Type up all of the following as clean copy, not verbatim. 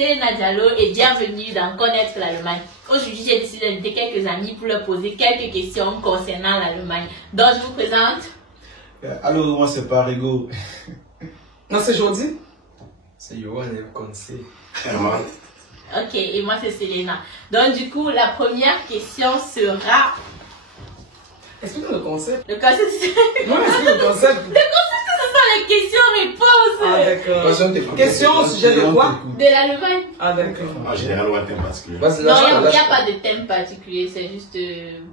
Selena Diallo et bienvenue dans Connaître l'Allemagne. Aujourd'hui, j'ai décidé d'inviter quelques amis pour leur poser quelques questions concernant l'Allemagne. Donc, je vous présente. Allô, moi c'est Parigo. Non, c'est Jordi. C'est Johan et vous connaissez. Herman. Ok, et moi c'est Selena. Donc, du coup, la première question sera. Explique-nous le concept. Le concept, c'est. Non, explique le concept. Le concept, ce sont les questions-réponses. Ah, d'accord. Question au sujet de quoi? De l'Allemagne. Ah, d'accord. En général, ou un thème particulier. Non, il n'y a pas de thème particulier, c'est juste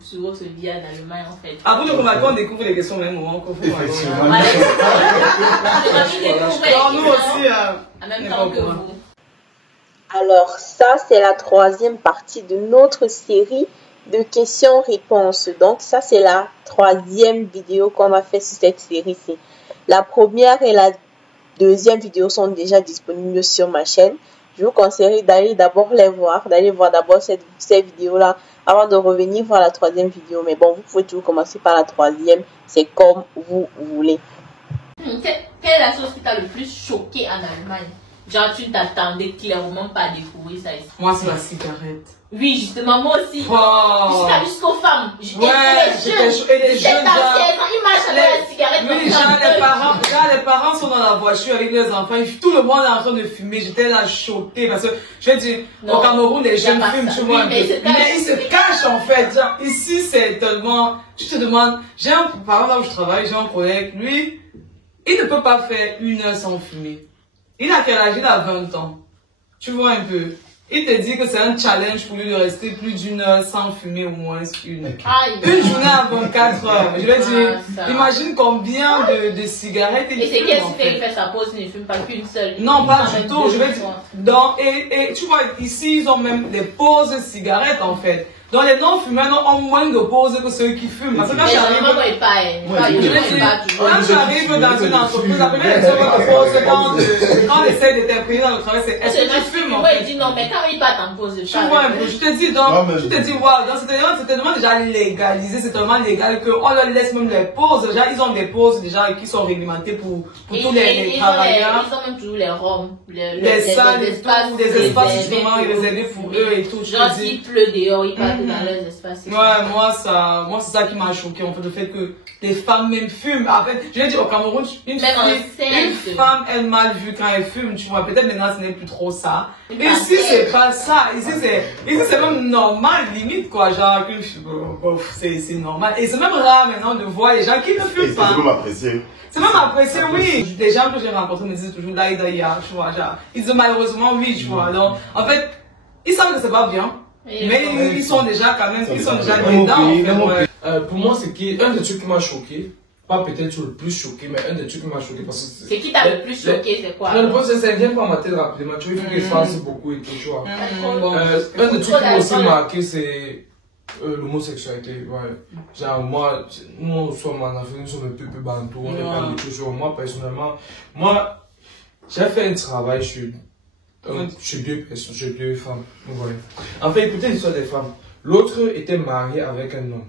souvent se vit en Allemagne en fait. À vous de convaincre, on découvre les questions même moment qu'on fait. Effectivement. Voilà. On Nous aussi, en même temps que vous. Alors ça, c'est la troisième partie de notre série de questions-réponses. Donc ça, c'est la troisième vidéo qu'on a fait sur cette série-ci. La première et la deuxième vidéo sont déjà disponibles sur ma chaîne. Je vous conseille d'aller d'abord les voir, d'aller voir d'abord ces vidéos-là avant de revenir voir la troisième vidéo. Mais bon, vous pouvez toujours commencer par la troisième, c'est comme vous voulez. Quelle est la chose qui t'a le plus choqué en Allemagne? Genre, tu t'attendais clairement pas à découvrir ça ici. Moi, c'est la cigarette. Oui, justement, moi aussi. Wow. Jusqu'aux femmes. Ouais, et les jeunes, ils marchent avec la cigarette. Oui, les parents sont dans la voiture avec leurs enfants. Tout le monde est en train de fumer. J'étais là choquée parce que, je veux dire, au Cameroun, les jeunes fument, tu vois. Mais ils se cachent en fait. Genre, ici, c'est tellement. Tu te demandes, j'ai un parent là où je travaille, j'ai un collègue, lui, il ne peut pas faire 1 heure sans fumer. Il a quel âge? Il a 20 ans. Tu vois un peu. Il te dit que c'est un challenge pour lui de rester plus d'1 heure sans fumer au moins une journée à 24 heures. Je veux dire, imagine combien de cigarettes il fume. Et c'est qu'est-ce qui fait qu'il fait sa pause, il ne fume pas qu'une seule. Non, pas du tout. Je veux dire, et tu vois, ici, ils ont même des pauses cigarettes en fait. Donc les non-fumeurs ont moins de pauses que ceux qui fument. Parce que quand j'arrive dans une entreprise, la première question qu'on te pose quand on essaie de t'imprimer dans le travail, c'est est-ce que tu fumes? Moi, il dit non, mais quand il part en pause, tu vois un peu, je te dis donc, je te dis, waouh, c'est tellement déjà légalisé, c'est tellement légal qu'on leur laisse même les pauses. Déjà, ils ont des pauses déjà qui sont réglementées pour tous les travailleurs. Ils ont même toujours les roms, les salles, des espaces justement réservés pour eux et tout. Genre, s'il pleut dehors, ils partent dans leurs espaces. Ouais, moi c'est ça qui m'a choqué en fait, le fait que les femmes même fument. En fait, je vais dire au Cameroun, une femme est mal vue quand elle fume, tu vois. Peut-être maintenant ce n'est plus trop ça. Ici c'est pas ça. Ici c'est même normal, limite quoi. Genre, c'est normal. Et c'est même rare maintenant de voir les gens qui ne fument pas. C'est même apprécié. C'est même apprécié, oui. Les gens que j'ai rencontrés me disent toujours là, tu vois. Genre, ils disent malheureusement oui, tu vois. Donc, en fait, ils savent que c'est pas bien. Mais ils sont déjà quand même, ils sont déjà dedans. Pour moi, c'est un des trucs qui m'a choqué, pas peut-être le plus choqué, mais un des trucs qui m'a choqué parce que c'est qui t'a le plus choqué, c'est quoi? Le procès, ça vient pas ma tête rapidement, tu vois, il faut que je fasse beaucoup et tout, tu vois. Un des trucs qui m'a aussi marqué, c'est l'homosexualité, ouais. Genre, moi, nous sommes en Afrique, nous sommes un peu bantou, on n'est pas du tout sur moi, personnellement. Moi, j'ai fait un travail chez 2 personnes, chez 2 femmes. Ouais. En fait, écoutez l'histoire des femmes. L'autre était mariée avec un homme.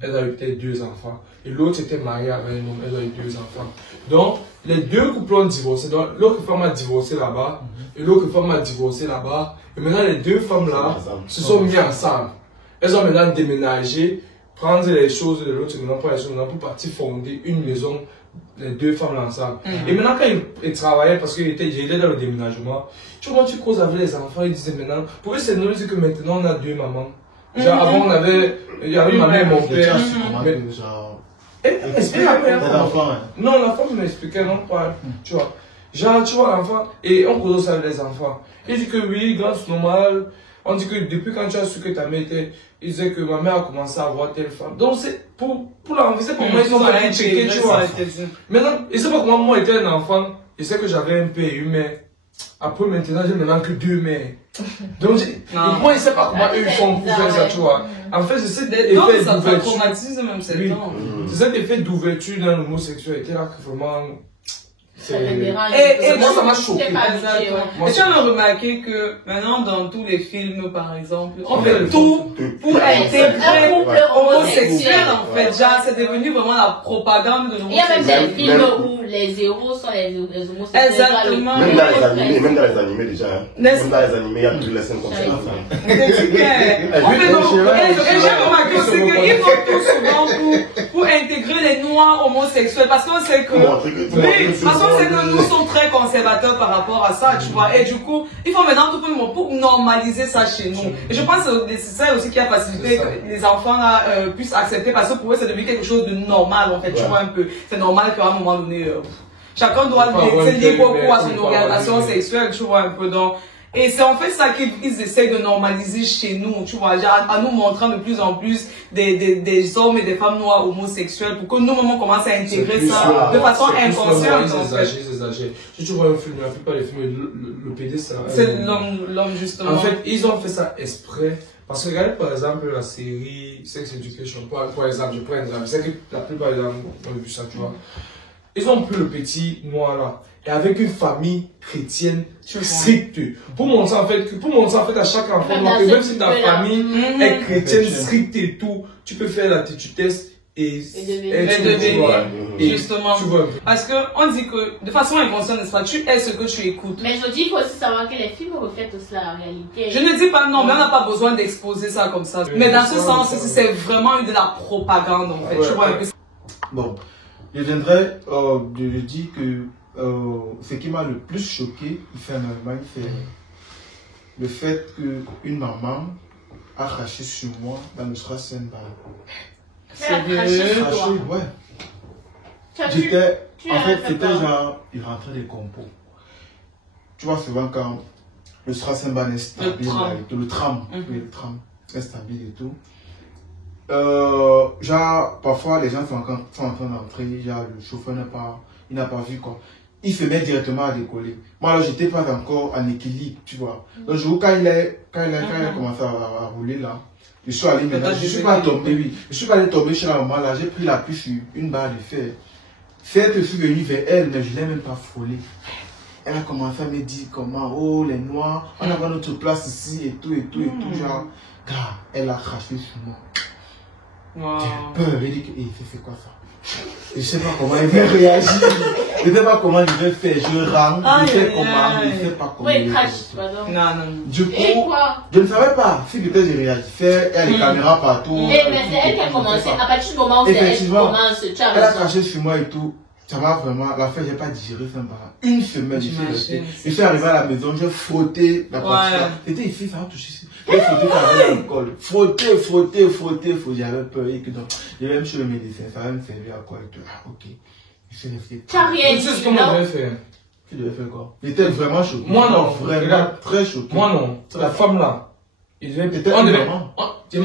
Elle a eu peut-être 2 enfants. Et l'autre était mariée avec un homme. Elle a eu 2 enfants. Donc, les 2 couples ont divorcé. Donc, l'autre femme a divorcé là-bas. Et l'autre femme a divorcé là-bas. Et maintenant, les 2 femmes-là se sont mises ensemble. Elles ont maintenant déménagé, prendre les choses de l'autre, maintenant prendre les choses pour partir fonder une maison. Les 2 femmes là ensemble. Et maintenant, quand ils travaillaient, parce qu'il était dans le déménagement, tu vois, tu causes avec les enfants, ils disaient maintenant, pour eux, c'est nous que maintenant on a 2 mamans. Genre, avant, il y avait ma mère et mon père. Non, la femme m'expliquait, non, pas. Tu vois, genre, tu vois l'enfant, et on cause avec les enfants. Il dit que oui, grâce normal. On dit que depuis quand tu as su que ta mère était, il disait que ma mère a commencé à voir telle femme. Donc c'est pour l'envie, c'est pour moi, ils ont pas checké, tu vois. Maintenant, il sait pas comment moi j'étais un enfant, je sais que j'avais un père, une mère. Après maintenant, j'ai maintenant que 2 mères. Donc moi, il sait pas comment eux ils font pour faire ça, tu vois. En fait, c'est cet effet d'ouverture. C'est cet effet d'ouverture dans l'homosexualité là que vraiment. Et moi, ça m'a choqué. Et tu as remarqué que maintenant, dans tous les films, par exemple, on fait tout pour intégrer homosexuels. l'homosexuel en fait. Genre, c'est devenu vraiment la propagande de l'homosexuel. Il y a même des films où les héros sont les homosexuels. Exactement. Même dans les animés déjà. Même dans les animés, il y a plus les scènes comme ça. J'ai remarqué aussi qu'ils font tout souvent pour intégrer les noirs homosexuels parce qu'on sait que nous sommes très conservateurs par rapport à ça, tu vois. Et du coup, il faut maintenant tout pour normaliser ça chez nous. Et je pense que c'est ça aussi qui a facilité que les enfants là, puissent accepter parce que pour eux c'est devenu quelque chose de normal en fait, tu vois un peu. C'est normal qu'à un moment donné, chacun doit se lier beaucoup à son orientation sexuelle, tu vois un peu. Donc, et c'est en fait ça qu'ils essayent de normaliser chez nous, tu vois, en nous montrant de plus en plus des hommes et des femmes noires homosexuels pour que nous-mêmes on commence à intégrer ça de façon inconsciente. Si tu vois un film, la plupart des films, le PD c'est l'homme justement. En fait, ils ont fait ça exprès. Parce que regardez par exemple la série Sex Education, par exemple, je prends un exemple, c'est que la plupart des gens ont vu ça, tu vois. Ils ont pris le petit noir là, et avec une famille chrétienne stricte. Pour montrer en fait à chaque enfant que même si ta famille est chrétienne stricte et tout, tu peux faire la test et devenir. Justement. Parce qu'on dit que de façon inconsciente, n'est-ce pas, tu es ce que tu écoutes. Mais je dis qu'il faut aussi savoir que les films reflètent aussi la réalité. Je ne dis pas non, mais on n'a pas besoin d'exposer ça comme ça. Mais dans ce sens, c'est vraiment de la propagande en fait. Tu vois un peu. Bon, je viendrai de dire que ce qui m'a le plus choqué, ici en Allemagne, c'est le fait qu'une maman a craché sur moi dans le Straßenbahn. Sérieux? Ouais. En fait, c'était genre, il rentrait des compos. Tu vois, souvent quand le Straßenbahn est stable, le tram est stable et tout. Genre, parfois les gens sont en train d'entrer, genre le chauffeur n'a pas vu quoi. Il se met directement à décoller. Moi là, j'étais pas encore en équilibre, tu vois. Donc, le jour quand il a commencé à rouler là, je suis allé maintenant, je suis pas tombé, oui. Je suis pas allé tomber chez la maman là, j'ai pris l'appui sur une barre de fer. Certes, je suis venu vers elle, mais je l'ai même pas frôlé. Elle a commencé à me dire comment, oh les noirs, on a pas notre place ici et tout, genre, gars, elle a craché sur moi. J'ai peur, elle dit que, c'est quoi ça? Je sais pas comment il va réagir, je sais pas comment il va faire, je rentre, je sais comment, je sais pas comment. Oui, il crache, pardon. Non. Du coup, je ne savais pas si peut-être j'ai réagi, il y a les caméras partout. Mais c'est elle qui a commencé, à partir du moment où elle commence, tu as elle a craché sur moi et tout. Ça va vraiment, la fin, j'ai pas digéré ça pendant une semaine. Je suis arrivé à la maison, j'ai frotté la partie. C'était ici, ça va toucher ici. J'ai frotté avec l'alcool. Frotté. J'avais peur. J'ai même chez le médecin, ça va me servir à quoi et tout. Ah, ok. Je suis resté. Tu as rien dit. Tu sais ce que moi j'avais fait. Tu devais faire quoi? J'étais vraiment choqué. Moi non. Vraiment très choqué. Moi non. La femme là. Il devait peut-être.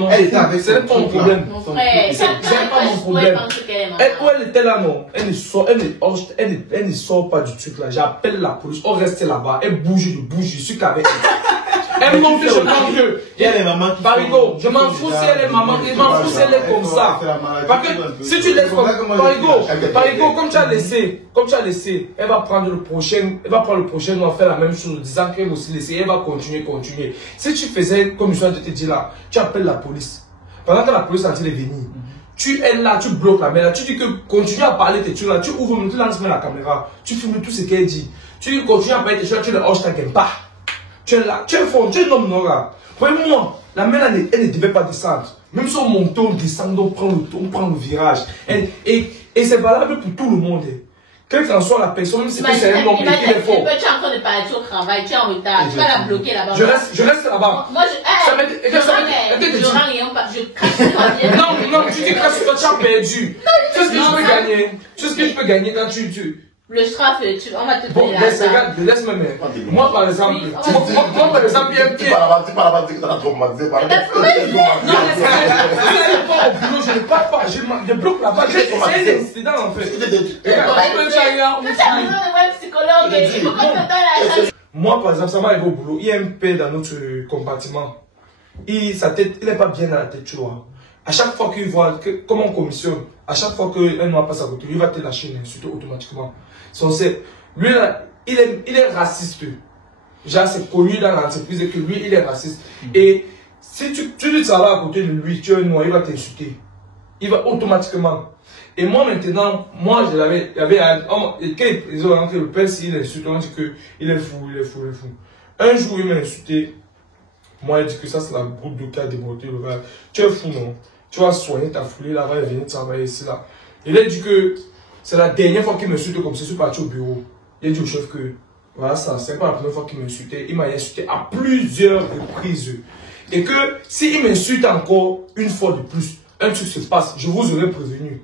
Elle était avec. C'est pas mon problème. Mon frère, c'est pas mon problème. Elle était là, non. Elle ne sort pas du truc là. J'appelle la police. On reste là-bas. Elle bouge. Je suis qu'avec elle. Elle monte, je m'en fous. Il y a les mamans qui Parigo, je m'en fous si elle est maman. Je m'en fous si elle est comme ça. Parce que si tu laisses comme Parigo, comme tu as laissé, elle va prendre le prochain. On va faire la même chose, disant qu'elle va aussi laisser. Elle va continuer. Si tu faisais comme je te dis là, tu appelles la police. Pendant que la police est en train de venir, tu es là, tu bloques la mère, tu dis que continue à parler tes trucs là, tu ouvres, tu lances la caméra, tu filmes tout ce qu'elle dit. Tu continues à parler tes trucs, tu le hoches ta game pas. Tu es là, tu es fort, tu es un homme noir. Premièrement, la mère elle ne devait pas descendre. Même si on monte, on descend, on prend le virage. Et c'est valable pour tout le monde. Quelle qu'en soit la personne, même si c'est un homme, il est fort. Tu es en train de partir au travail, tu es en retard, tu vas la bloquer là-bas. Je reste là-bas. Moi, je rends rien, je crache. Non, tu dis crache sur toi, tu as perdu. Tu sais ce que tu peux gagner. Tu sais ce que tu peux gagner quand tu... Le straff, on va te donner laisse-moi mettre. Moi, par exemple, il y a un pied. Tu parles pas de que tu as traumatisé par non, pas au boulot, je ne parle pas. Je bloque la balle. C'est un incident, en fait. Moi, par exemple, ça va arriver au boulot. Il y a un père dans notre compartiment. Sa tête, il n'est pas bien dans la tête, tu vois. À chaque fois qu'il voit comment on commissionne, à chaque fois qu'un noir passe à côté, il va te lâcher une insulte automatiquement. Lui, là, il est raciste. Genre, c'est connu dans l'entreprise que lui, il est raciste. Et si tu dis ça va à côté de lui, tu es un noir, il va t'insulter. il va automatiquement. Et moi maintenant, moi je l'avais, quand ils ont rentré le père, il insulte, on dit qu'il est fou, il est fou, il est fou. Un jour il m'a insulté, moi il dit que ça c'est la goutte d'eau qui a débordé le verre. Tu es fou non? Tu vas soigner ta foulée là, va venir travailler ici là. Il a dit que c'est la dernière fois qu'il m'insulte comme ça, je suis parti au bureau. Il a dit au chef que voilà ça, c'est pas la première fois qu'il m'insultait, il m'a insulté à plusieurs reprises. Et que s'il m'insulte encore une fois de plus, un truc se passe, je vous aurais prévenu.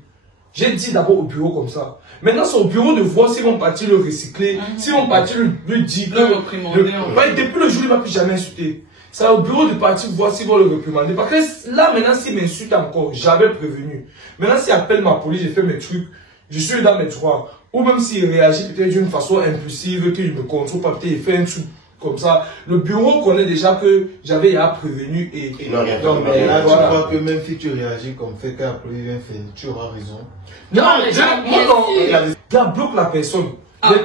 J'ai dit d'abord au bureau comme ça. Maintenant, c'est au bureau de voir s'ils vont partir le recycler, s'ils vont partir le dire. Le réprimander. Depuis le jour, il ne m'a plus jamais insulté. C'est au bureau de partir voir s'ils vont le réprimander. Parce que là, maintenant, s'il m'insulte encore, j'avais prévenu. Maintenant, s'il appelle ma police, j'ai fait mes trucs, je suis dans mes droits. Ou même s'il réagit peut-être d'une façon impulsive, que je me contrôle pas, peut-être il fait un truc comme ça. Le bureau connaît déjà que j'avais prévenu et il n'a rien fait. Donc, mais là, tu crois que même si tu réagis comme fait qu'un police vient faire, tu auras raison. Non, il bloque la personne.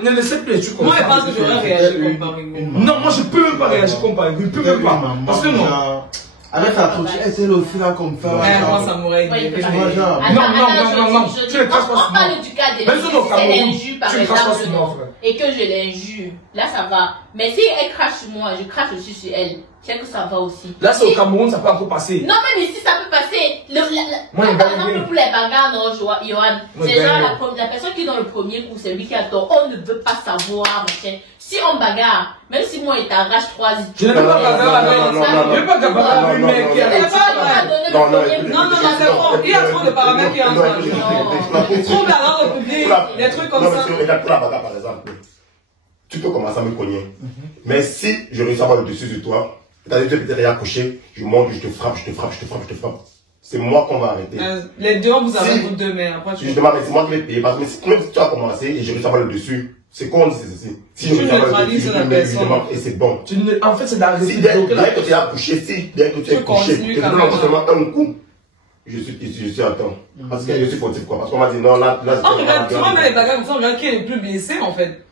Ne laissez plus les trucs comme ça. Moi, je pense que j'aurais réagi comme par une. Non, moi, je peux même pas réagir comme par une. Je peux même pas. Parce que non. Avec ta troupe, elle aussi là comme ça. Ouais, moi, ça m'aurait aidé. Non. Tu ne craches pas sur moi. On parle du cas de c'est l'injure, par exemple, et que je l'injure. Là, ça va. Mais si elle crache sur moi, je crache aussi sur elle. C'est que ça va aussi. Là, c'est au Cameroun, ça peut encore passer. Non, même ici, ça peut passer. Par exemple, pour les bagarres, non, Johan, c'est genre la personne qui est dans le premier coup, c'est lui qui a tort. On ne veut pas savoir, machin. Si on bagarre, même si moi, il t'arrache 3 idées. Je ne veux pas bagarre avec je ne veux pas bagarre avec une mec qui a non, c'est bon. Il y a trop de paramètres qui entrent. Trop dans le public, des trucs comme ça. Pour la bagarre, par exemple, tu peux commencer à me cogner. Mais si je réussis à avoir le dessus de toi, c'est-à-dire que tu es peut-être accouché, je monte, je te frappe. C'est moi qu'on va arrêter. Les deux, vous avez vous deux, mais après tu... Justement, mais c'est moi qui vais payer. Parce que même si tu as commencé et je réussis à avoir le dessus, c'est qu'on dit ceci. Si je réussis à avoir le dessus, et c'est bon. En fait, c'est d'arrêter. Si dès que tu es accouché, dès que tu es couché, tu donnes seulement un coup. Je suis à temps. Parce que je suis fautif, quoi. Parce qu'on m'a dit non, là, on regarde, tu vois, mais les bagarres comme ça, on regarde qui est le plus blessé, en fait.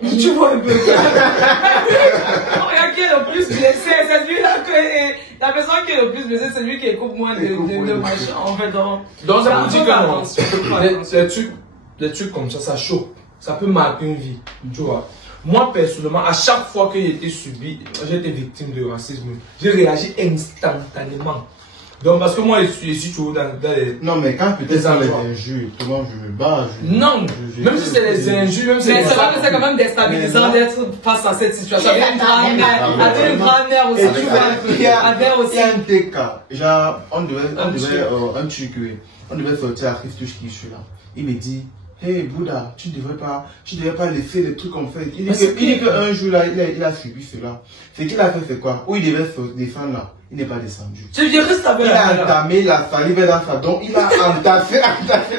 Tu vois un peu. On regarde qui est le plus blessé. C'est lui-là que la personne qui est le plus blessé, c'est lui qui écoute moins de machin, en fait. Donc, ça vous dit que des trucs comme ça, ça choque. Ça peut marquer une vie. Tu vois. Moi, personnellement, à chaque fois que j'ai été victime de racisme, j'ai réagi instantanément. Donc, parce que moi, je suis toujours dans les... Non, mais quand peut-être dans les injures, comment je me bats, non, même si c'est les injures, même si mais c'est quand même déstabilisant d'être face à cette situation. Avec une grand-mère aussi. Il y a un TK. Genre, on devait sortir à Christouche qui est là. Il me dit, hey Bouddha, tu devrais pas laisser les trucs comme ça. Il dit qu'un jour là, il a subi cela. Ce qu'il a fait, c'est quoi? Où il devait se défendre là. Il n'est pas descendu. Il a entamé la salive dans sa dent. Il a entassé la salive.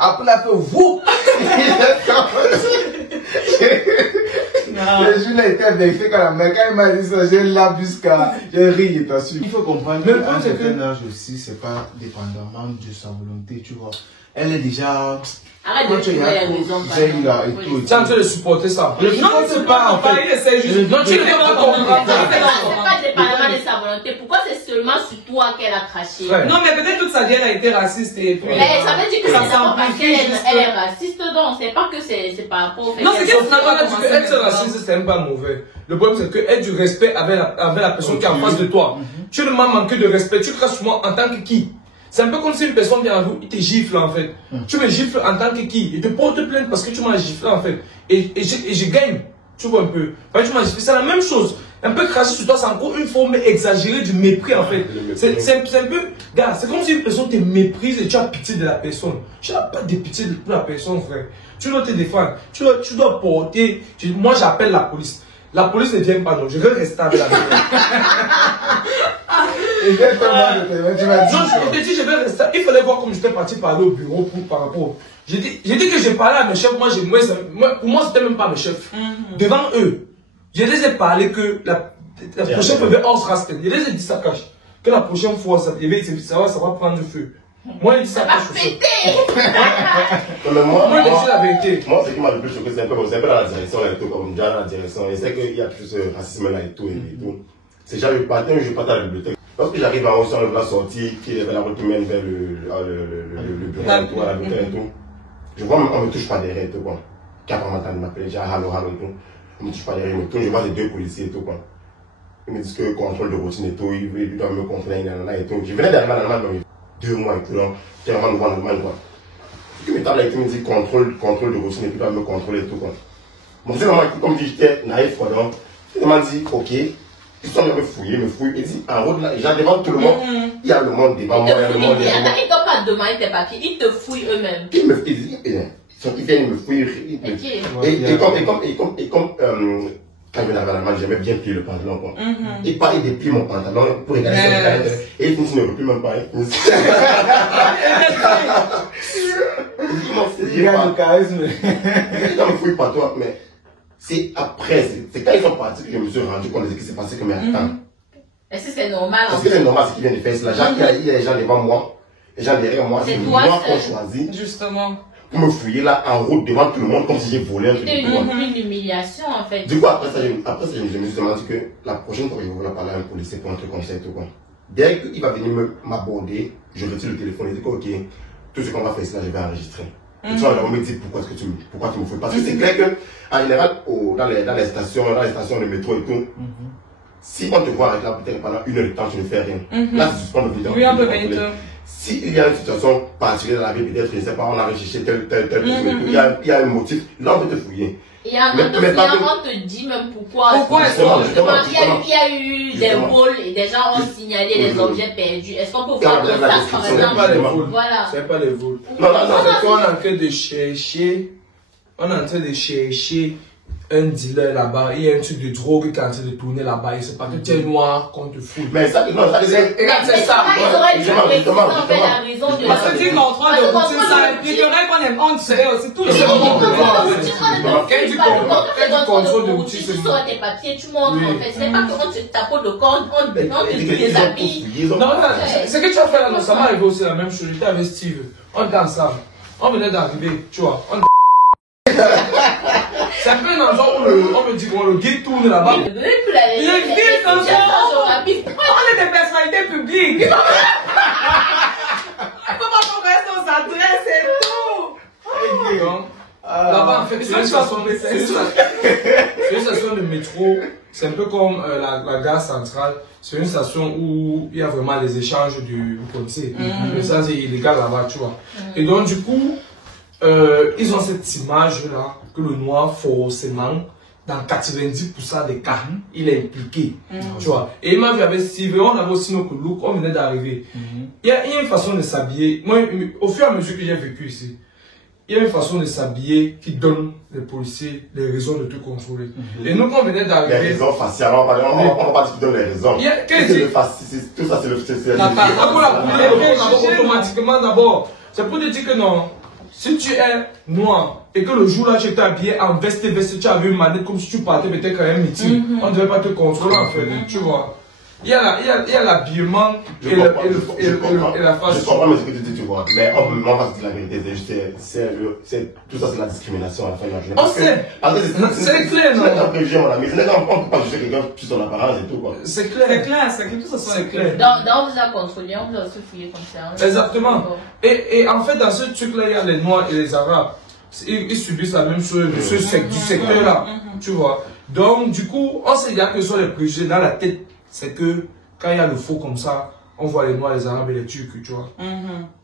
Après, il a fait vous. Le jour là était vexé quand il m'a dit ça, j'ai l'abus car j'ai ri, t'as su. Il faut comprendre qu'à un certain âge aussi, c'est pas dépendamment de sa volonté, tu vois. Elle est déjà... Arrête de trouver la raison. Tu es en train de supporter ça. Non, c'est pas en fait. C'est juste. Non, tu ne peux pas comprendre. C'est pas dépendamment de sa volonté. Pourquoi c'est seulement sur toi qu'elle a craché? Non, mais peut-être toute sa vie elle a été raciste et puis. Ça veut dire que c'est pas parce qu'elle est raciste, donc c'est pas que c'est par rapport au fait. Non, c'est que être raciste, c'est même pas mauvais. Le problème, c'est que être du respect avec la personne qui est en face de toi. Tu ne m'as manqué de respect. Tu craches sur moi en tant que qui? C'est un peu comme si une personne vient à vous, il te gifle en fait. Tu me gifles en tant que qui? Il te porte plainte parce que tu m'as giflé en fait. Et je gagne. Tu vois un peu. Tu m'as giflé. C'est la même chose. Un peu cracher sur toi, c'est encore une forme exagérée du mépris en fait. C'est un peu. Gars, c'est comme si une personne te méprise et tu as pitié de la personne. Tu n'as pas de pitié pour la personne, frère. Tu dois te défendre. Tu dois porter. Moi, j'appelle la police. La police ne vient pas, donc je vais rester avec la police. Je te dis, je vais rester. Il fallait voir comme j'étais parti parler au bureau par rapport. J'ai dit que j'ai parlé à mes chefs. Pour moi, c'était même pas mes chefs. Devant eux, je les ai parlé que la prochaine fois, on se reste. Je les ai dit ça cache. Que la prochaine fois, ça va prendre du feu. Moi, il dit ça cache. Moi, je dis la vérité. Moi, ce qui m'a le plus choqué, c'est un peu dans la direction, là, et tout, comme déjà dans la direction. Et c'est qu'il y a tout ce racisme là et tout. C'est genre, je partais à la bibliothèque. Lorsque j'arrive en haut sur la sortie, qui est vers la route qui mène vers le bureau, la bibliothèque et tout, je vois, on ne me touche pas derrière et tout, quoi. Qu'après, on m'appelle, j'ai hallo, hallo et tout. On ne me touche pas derrière, je vois les 2 policiers et tout, quoi. Ils me disent que contrôle de routine et tout, ils doivent me contrôler et tout. Je venais d'arriver en Allemagne dans 2 mois et tout, donc j'ai vraiment nouveau en Allemagne, quoi. Ce qui m'étonne, il me dit contrôle de routine et tout, ils doivent me contrôler et tout, quoi. Bon, c'est vraiment, comme dit, j'étais naïf, quoi, donc, il m'a dit, ok, ils sont venus me fouiller, il dit, en route, là, genre devant tout le monde, il y a le monde devant moi, il y a le monde devant moi. Ils t'ont pas demandé tes papiers, ils te fouillent eux-mêmes. Ils viennent me fouiller, et comme, quand je venais à l'Allemagne, j'aimais bien plier le pantalon, quoi. Il parlait de plier mon pantalon pour regarder son pantalon. Et il finit ne veut plus même pas. Il y a le charisme. Non, mais fouille pas toi, mais c'est après, c'est quand ils sont partis que je me suis rendu compte de ce qui s'est passé, que mais attends. Est-ce que c'est normal? Parce que c'est normal ce qu'ils viennent de faire. Là, il y a des gens devant moi, des gens derrière moi, c'est moi qu'on choisit. Justement. Pour me fouiller là en route devant tout le monde comme si j'ai volé un truc. C'est une humiliation en fait. Du coup, après ça, je me suis demandé que la prochaine fois que je vais parler à un policier pour un truc comme ça et tout, quoi. Dès qu'il va venir m'aborder, je retire le téléphone et dis que ok, tout ce qu'on va faire ici là, je vais enregistrer. Et tu vois, on me dit pourquoi tu me fouilles. Parce que c'est clair que, en général, dans les stations de métro et tout, si on te voit arrêter là peut-être pendant 1 heure de temps, tu ne fais rien. Là, c'est suspend le vidéo. Oui, on peut venir. S'il y a une situation particulière dans la vie, peut-être, je ne sais pas, on a recherché tel il y a un motif, là on peut te fouiller. Et en on te dit même pourquoi. Il y a eu des vols et des gens ont signalé des objets perdus. Est-ce qu'on peut voir ça par exemple? Voilà. C'est pas les vols. Non, c'est qu'on est en train de chercher. On est en train de chercher un dealer là-bas, il y a un truc de drogue qui est en train de tourner là-bas, et c'est pas que tu es noir qu'on te fout. Mais ça, non, ça, c'est ça. Parce que tu contrôles de routine, ça impliquerait qu'on serait aussi tout le monde. Quand tu contrôles de routine, tu sors tes papiers, tu montres en fait. C'est pas que quand tu tapes de corps, on te dit tes habits. Non, ce que tu as fait là, ça m'est arrivé aussi la même chose. J'étais avec Steve, on était ensemble, on venait d'arriver, tu vois. C'est un peu dans le genre où on me dit que le gay tourne là-bas. Le gay comme ça, on est des personnalités publiques. Comment on reste aux adresses et tout. Là-bas, en fait, c'est une station de métro. C'est un peu comme la gare centrale. C'est une station où il y a vraiment les échanges du policier. Mais ça, c'est illégal là-bas, tu vois. Et donc, du coup, ils ont cette image-là que le noir, forcément, dans 90% des cas, il est impliqué. Tu vois. Et il m'a vu avec Steve, on avait aussi notre look, on venait d'arriver. Il y a une façon de s'habiller. Moi, au fur et à mesure que j'ai vécu ici, il y a une façon de s'habiller qui donne les policiers les raisons de te contrôler. Et nous, quand on venait d'arriver. Les raisons faciales, on va pas discuter les raisons. Tout ça, c'est le. Automatiquement d'abord. C'est pour te dire que non. Si tu es noir et que le jour là tu étais habillé en veste, tu avais une manette comme si tu partais peut-être quand même meeting, on ne devait pas te contrôler en fait, tu vois. Il y a l'habillement et la face. Je comprends ce que tu dis, tu vois. Mais on va se dire la vérité, tout ça c'est la discrimination à la fin de la journée. C'est clair, non? On ne peut pas juger quelqu'un sur son apparence et tout, quoi. C'est clair. C'est que tout ça c'est clair. Donc on vous a contrôlé, on vous a aussi fouillé comme ça. Exactement. Et en fait, dans ce truc-là, il y a les Noirs et les Arabes. Ils subissent la même chose du secteur-là, tu vois. Donc, du coup, on sait déjà que ce sont les préjugés dans la tête. C'est que quand il y a le faux comme ça, on voit les Noirs, les Arabes et les Turcs, tu vois.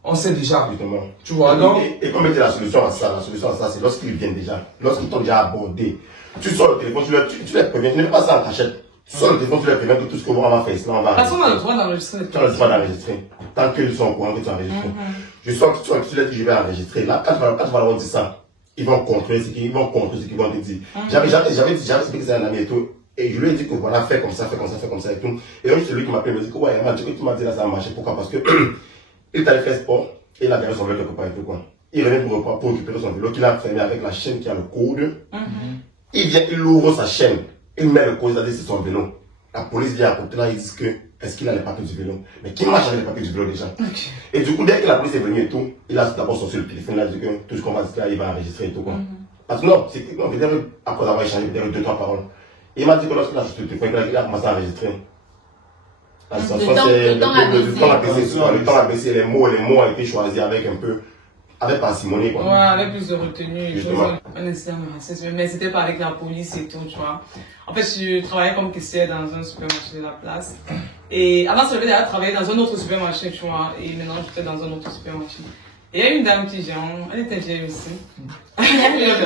On sait déjà. Justement. Tu vois, donc. Et comme était la solution à ça, c'est lorsqu'ils viennent déjà, lorsqu'ils t'ont déjà abordé. Tu sors le téléphone, tu les préviens, tu ne fais pas ça en cachette. Tu sors le téléphone, tu les préviens que tout ce qu'on va faire, sinon on va. Parce qu'on a le droit d'enregistrer. Tu as le droit d'enregistrer. Tant qu'ils sont au courant que tu enregistres. Je sens que tu leur dis je vais enregistrer. Là, quand tu vas leur dire ça, ils vont contrôler ce qu'ils vont te dire. J'avais expliqué que c'est un ami et tout. Et je lui ai dit que voilà, fais comme ça et tout. Et donc, celui qui m'appelle me dit que ouais, tu m'as dit là, ça a marché. Pourquoi? Parce que il t'allait faire sport et il a gagné son vélo quelque part et tout, quoi. Il revient pour récupérer son vélo qu'il a fermé avec la chaîne qui a le code. Il vient, il ouvre sa chaîne, il met le code, il a dit c'est son vélo. La police vient à côté là, ils disent que est-ce qu'il a les papiers du vélo? Mais qui marche avec les papiers du vélo déjà? Et du coup, dès que la police est venue et tout, il a d'abord sorti le téléphone, il a dit que tout ce qu'on va dire là, il va enregistrer et tout, quoi. Parce que non, peut-être après avoir échangé peut-être 2-3 paroles. Il m'a dit que lorsqu'il a sorti le téléphone, il a commencé à enregistrer. Le temps a baissé, les mots ont été choisis avec un peu, avec parcimonie, quoi. Ouais, avec plus de retenue. Mais c'était pas avec la police et tout, tu vois. En fait, je travaillais comme caissière dans un supermarché de la place. Et avant, je devais travailler dans un autre supermarché, tu vois. Et maintenant, j'étais dans un autre supermarché. Et il y a une dame qui vient, elle était vieille aussi. Elle était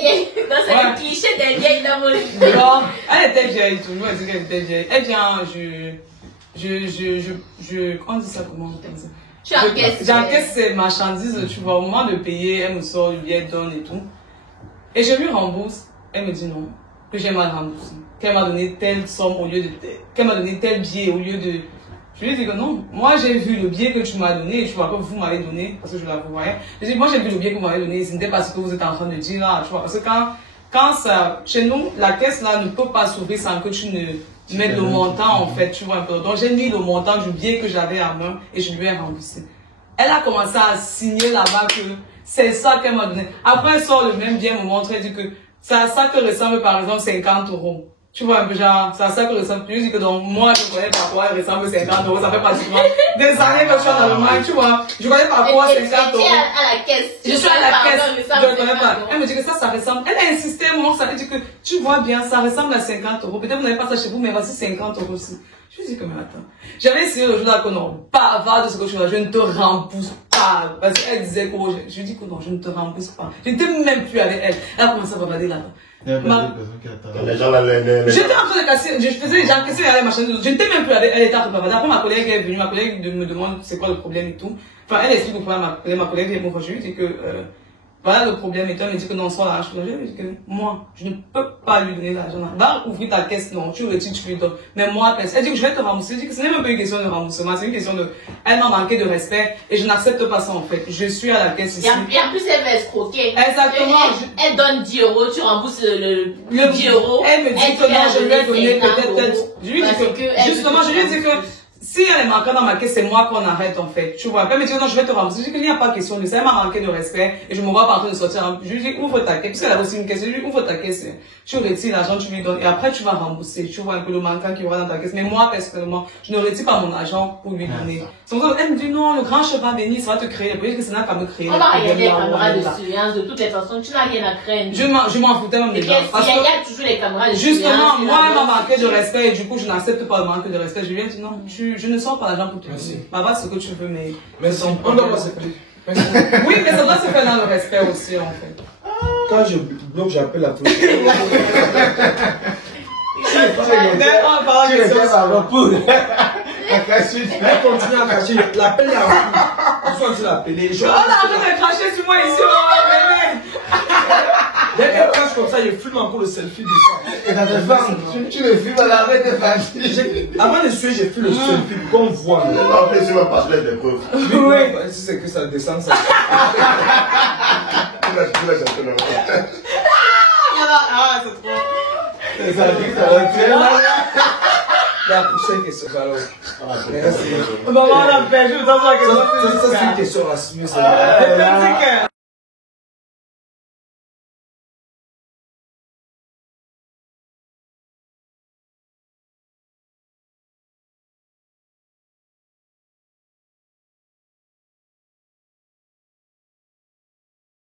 vieille. C'est le cliché des vieilles dames. Non, elle était vieille, tout le monde dit qu'elle était vieille. Elle vient, on dit ça comment? J'encaisse ses marchandises, tu vois, au moment de payer, elle me sort, elle donne et tout. Et je lui rembourse, elle me dit non, que j'ai mal remboursé. Qu'elle m'a donné telle somme au lieu de qu'elle m'a donné tel billet au lieu de. Je lui ai dit que non, moi j'ai vu le billet que tu m'as donné, tu vois, que vous m'avez donné, parce que je la voyais. Je dis, moi j'ai vu le billet que vous m'avez donné, ce n'était pas ce que vous êtes en train de dire là, tu vois, parce que quand ça, chez nous, la caisse là ne peut pas s'ouvrir sans que tu ne mettes le montant en fait, tu vois un peu. Donc j'ai mis le montant du billet que j'avais à main et je lui ai remboursé. Elle a commencé à signer là-bas que c'est ça qu'elle m'a donné. Après elle sort le même billet, me montre, elle dit que c'est à ça que ressemble par exemple 50 €. Tu vois un peu genre, c'est à ça que ressemble. Je dis que donc moi je connais pas quoi elle ressemble 50 €, ça fait pratiquement des années que je suis dans le mal, tu vois. Je connais pas quoi 50 €. À la caisse. Je suis à la caisse, je ne connais pas. Elle me dit que ça ressemble. Elle a insisté, moi, ça veut dire que tu vois bien, ça ressemble à 50 €. Peut-être vous n'avez pas ça chez vous, mais voici 50 € aussi. Je lui dis que mais attends. J'avais essayé le jour là que non, pas de ce que tu vois, je ne te rembourse pas. Parce qu'elle disait que je lui dis que non, je ne te rembourse pas. Je n'étais même plus avec elle. Elle a commencé à bavarder là-bas. Les gens là, j'étais en train de casser, j'encaissais les machines, je n'étais même plus avec elle, elle était en train de bavarder. Après ma collègue est venue, ma collègue me demande c'est quoi le problème et tout. Enfin, elle explique le problème à ma collègue et moi, je lui dis que voilà le problème et toi, elle me dit que non, sans l'argent. Je lui dis que moi, je ne peux pas lui donner l'argent. Va ouvrir ta caisse, non, tu retires, tu lui donnes. Mais moi, elle dit que je vais te rembourser. Je dis que ce n'est même pas une question de remboursement, c'est une question de. Elle m'a manqué de respect et je n'accepte pas ça en fait. Je suis à la caisse ici. Et en plus, elle va escroquer. Exactement. Elle donne 10 €, tu rembourses le 10 €. Elle me dit que non, je lui ai donné peut-être. Je lui dis que, justement, je lui ai dit que. Si elle est manquée dans ma caisse, c'est moi qu'on arrête en fait. Tu vois, elle me dit non, je vais te rembourser. Je dis qu'il n'y a pas question de ça. Elle m'a manqué de respect et je me vois pas en train de sortir. Je lui dis ouvre ta caisse, puisqu'elle a aussi une caisse. Je lui dis ouvre ta caisse, tu retires l'argent, tu lui donnes et après tu vas rembourser. Tu vois un peu le manquant qu'il y aura dans ta caisse. Mais moi, personnellement, je ne retire pas mon argent pour lui donner. C'est pour ça qu'elle me dit non, le grand cheval béni, ça va te créer. Je dis que ça n'a qu'à me créer. On va regarder les caméras de surveillance de toutes les façons. Tu n'as rien à craindre. Je m'en foutais même déjà. Parce qu'il y a toujours les caméras de surveillance. Justement, moi, elle m'a manqué de respect et du coup, je n'accepte pas le manque de respect. Je lui ai dit non, je ne sors pas l'argent. Merci. Va ce que tu veux, mais. On doit pas se faire. Oui, mais ça doit se faire dans le respect aussi, en fait. Quand je bloque, j'appelle la police. Elle continue à cacher. L'appel est en cours. On soit l'appeler. On a envie de cracher sur moi ici, dès qu'elle crache comme ça, je filme encore le selfie de ça. Et dans tes femmes, tu le filmes à l'arrêt des familles. Avant de suivre, j'ai fait le selfie pour qu'on voit. En plus, je vais pas faire des preuves. Oui, si c'est que ça descend, ça. Tu vas chercher le roi. Ah, c'est trop. Ça dit que ça va très mal. La prochaine question, alors. Maman, on a perdu, on a ça, c'est une question à suivre.